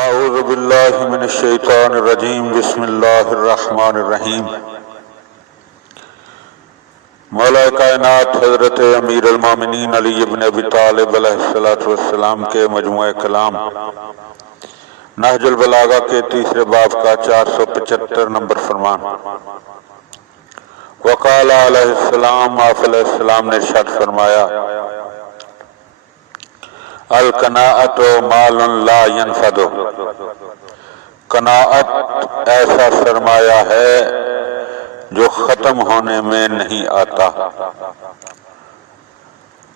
اعوذ باللہ من الشیطان الرجیم بسم اللہ الرحمن الرحیم۔ مولا کائنات حضرت امیر المومنین علی بن ابی طالب علیہ السلام کے مجموعہ کلام نہج البلاغہ کے تیسرے باب کا 475 نمبر فرمان۔ وقال علیہ السلام، آپ علیہ السلام نے ارشاد فرمایا، القناعت مال لا ينفد، قناعت ایسا سرمایہ ہے جو ختم ہونے میں نہیں آتا۔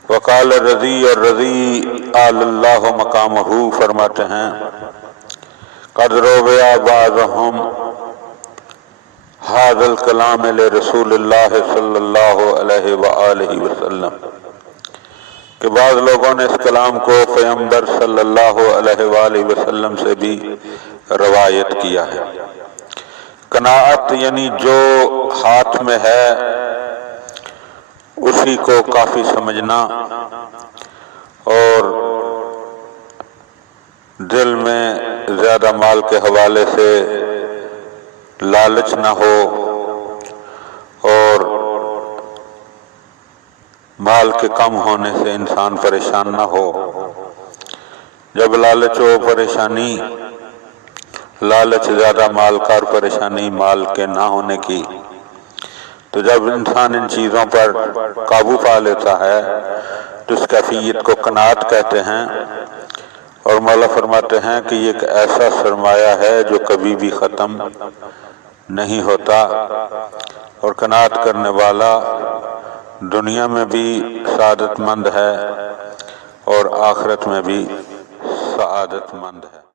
وقال رضی اور رضی آل اللہ مقامہ فرماتے ہیں، قد رویا بعضهم هذا الکلام لرسول اللہ صلی اللہ علیہ وآلہ وسلم، کہ بعض لوگوں نے اس کلام کو پیغمبر صلی اللہ علیہ وآلہ وسلم سے بھی روایت کیا ہے۔ قناعت یعنی جو ہاتھ میں ہے اسی کو کافی سمجھنا اور دل میں زیادہ مال کے حوالے سے لالچ نہ ہو اور مال کے کم ہونے سے انسان پریشان نہ ہو۔ جب لالچ ہو پریشانی، لالچ زیادہ مال کا اور پریشانی مال کے نہ ہونے کی، تو جب انسان ان چیزوں پر قابو پا لیتا ہے تو اس کیفیت کو قناعت کہتے ہیں، اور مولا فرماتے ہیں کہ یہ ایک ایسا سرمایہ ہے جو کبھی بھی ختم نہیں ہوتا، اور قناعت کرنے والا دنیا میں بھی سعادت مند ہے اور آخرت میں بھی سعادت مند ہے۔